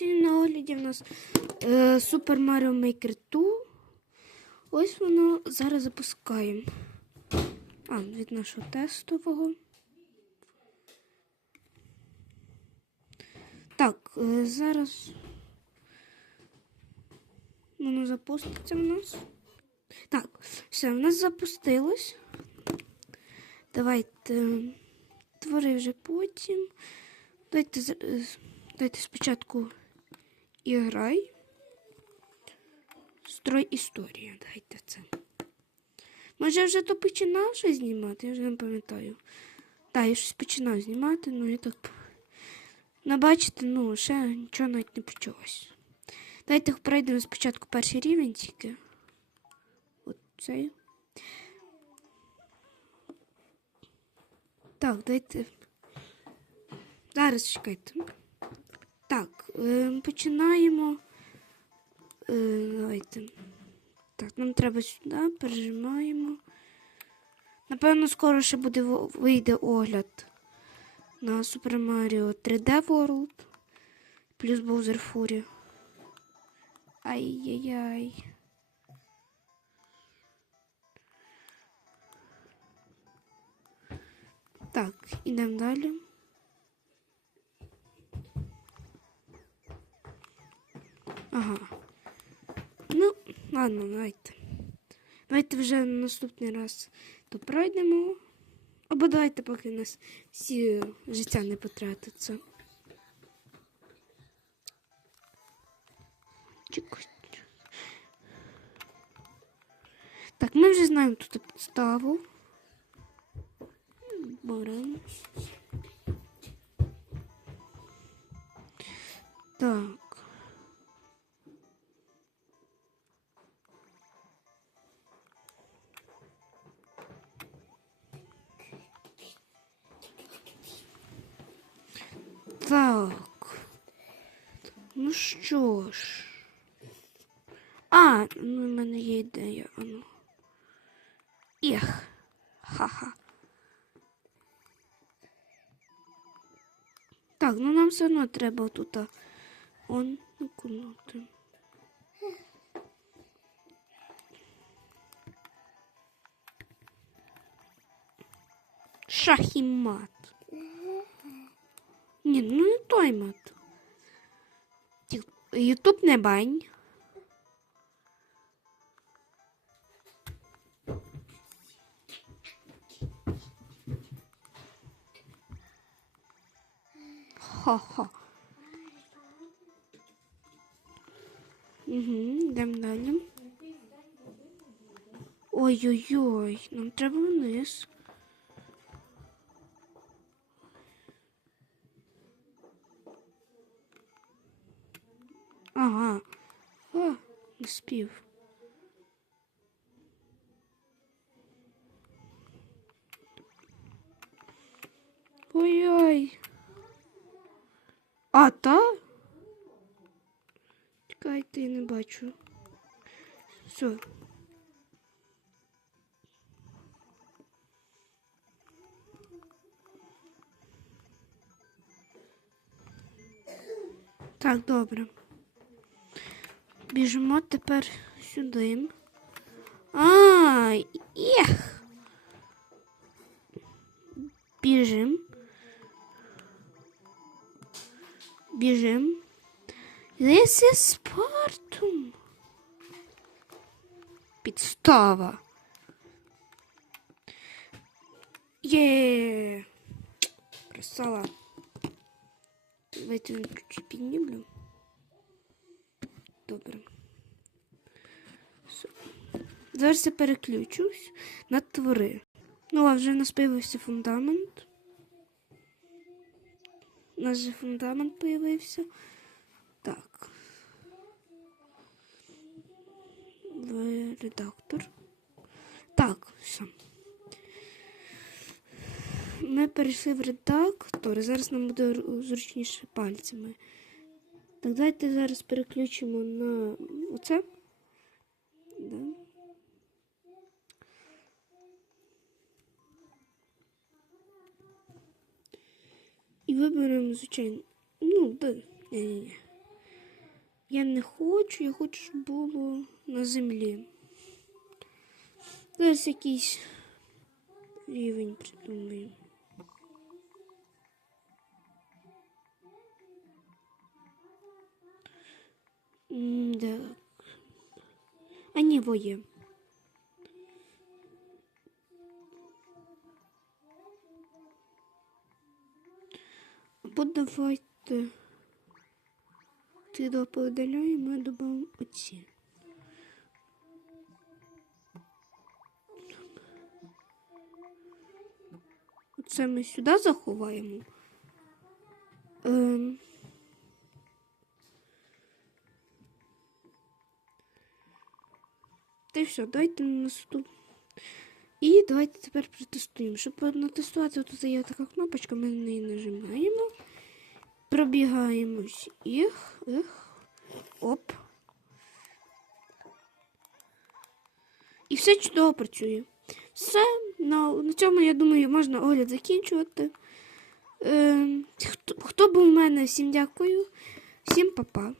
На огляді в нас е, Super Mario Maker 2. Ось воно зараз запускаємо. А, від нашого тестового. Так, е, зараз воно запуститься в нас. Так, все, в нас запустилось. Давайте твори вже потім. Давайте, е, давайте спочатку іграй. Строй історія. Давайте це. Може, я вже то починав щось знімати, я вже не пам'ятаю. Так, я щось починав знімати, ну я так. Ну, ну, ще нічого навіть не почалось. Давайте пройдемо спочатку перший рівень тільки. От цей. Так, давайте. Зараз чекайте. Е, починаємо. Е, давайте. Так, нам треба сюди, пережимаємо. Напевно, скоро ще буде вийде огляд на Super Mario 3D World плюс Bowser Fury. Ай-яй-яй. Так, ідемо далі. Ага. Ну, ладно, давайте. Давайте вже наступний раз то пройдемо. Або давайте, поки нас всі життя не потратиться. Так, ми вже знаємо тут підставу. Беремо. Так. Так. Ну що ж. А, ну в мене є ідея. Ану. Ех. Ха-ха. Так, ну нам все одно треба тут он окунути. Шах і мат. Ні, ну не той мат. Ютуб не бань. Ха-ха. Угу, йдемо далі. Ой-ой-ой, нам треба вниз. Ага. О, не спів. Ой-ой. А, та? Чекайте, я не бачу. Все. Так, добре. Біжимо тепер сюди. А, ех. Біжим. Біжим. This is Spartum. Підстава. Є. Красава. Давайте чуть піднімлю. Добре. Зараз я переключусь на твори. Ну, а вже нас появився фундамент. У нас же фундамент появився. Так. Редактор. Так, все. Ми перейшли в редактор. Зараз нам буде ру- зручніше пальцями. Так, давайте зараз переключимо на оце. Да. І виберемо, звичайно. Ну, да. Ні-ні-ні. Я не хочу, я хочу, щоб було на землі. Зараз якийсь рівень придумаю. М, Так. А ні, во Або давайте ці два повидаляємо і додамо оці. Оце ми сюди заховаємо. Ем. Та все, давайте наступ. І давайте тепер протестуємо. Щоб натестувати, тут є така кнопочка, ми на неї нажимаємо. Пробігаємось їх, їх, оп. І все чудово працює. Все, на, на цьому, я думаю, можна огляд закінчувати. Е, хто, хто був у мене, всім дякую. Всім па-па.